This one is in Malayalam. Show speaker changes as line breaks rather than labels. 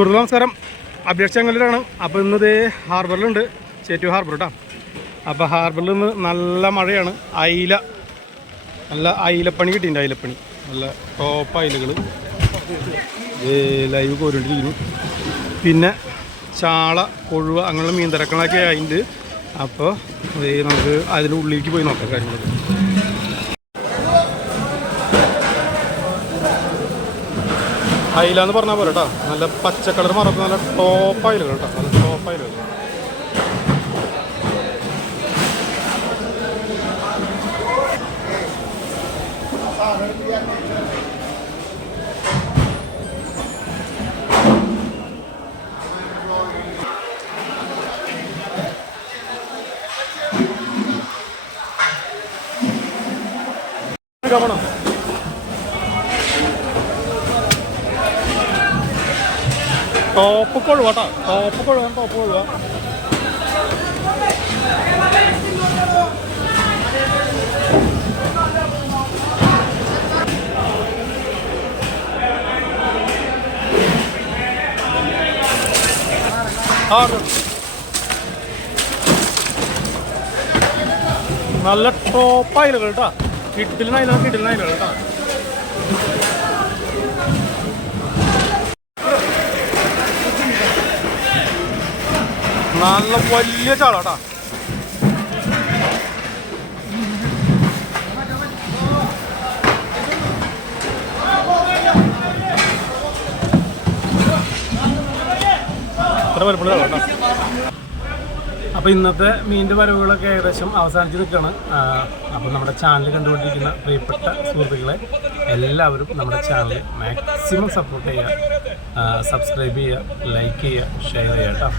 സുഹൃത്തു നമസ്കാരം. അഭിലാഷ് ഞങ്ങളിലാണ്. അപ്പോൾ ഇന്നത് ഹാർബറിലുണ്ട്. ചേറ്റു ഹാർബർ കേട്ടോ അപ്പോൾ ഹാർബറിൽ നിന്ന് നല്ല മഴയാണ്. അയില. നല്ല അയിലപ്പണി കിട്ടിയിട്ടുണ്ട് അയിലപ്പണി. നല്ല ടോപ്പ് അയിലകൾ ലൈവ് കോരിണ്ടിരിക്കുന്നു പിന്നെ ചാള കൊഴുവ അങ്ങനെയുള്ള മീൻ തിരക്കളൊക്കെ അതിന്റെ അപ്പോൾ നമുക്ക് അതിന്റെ ഉള്ളിലേക്ക് പോയി നോക്കാം കാര്യങ്ങൾ അയില എന്ന് പറഞ്ഞാൽ പോലെ കേട്ടോ നല്ല പച്ച കളർ മറത്ത് നല്ല ടോപ്പ് അയിലുകൾ കേട്ടോ നല്ല ടോപ്പ് അയിലുകൾ ഗമനം ടോപ്പ് കൊഴുവ കേട്ടോ ടോപ്പ് കൊഴുവ ടോപ്പ് കൊഴുവ നല്ല ടോപ്പ് അയിലുകൾ കേട്ടോ കിട്ടിലിന് അയിലാണ് കേട്ടോ നല്ല വലിയ ചാളാട്ടാ. ഇത്ര വലുപ്പമുള്ള ചാളാട്ടാ. അപ്പോൾ ഇന്നത്തെ മീന്റെ വരവുകളൊക്കെ ഏകദേശം അവസാനിച്ച് നിൽക്കുകയാണ്. അപ്പോൾ നമ്മുടെ ചാനൽ കണ്ടുകൊണ്ടിരിക്കുന്ന പ്രിയപ്പെട്ട സുഹൃത്തുക്കളെ എല്ലാവരും നമ്മുടെ ചാനൽ മാക്സിമം സപ്പോർട്ട് ചെയ്യുക. സബ്സ്ക്രൈബ് ചെയ്യുക ലൈക്ക് ചെയ്യുക ഷെയർ ചെയ്യുക കേട്ടോ.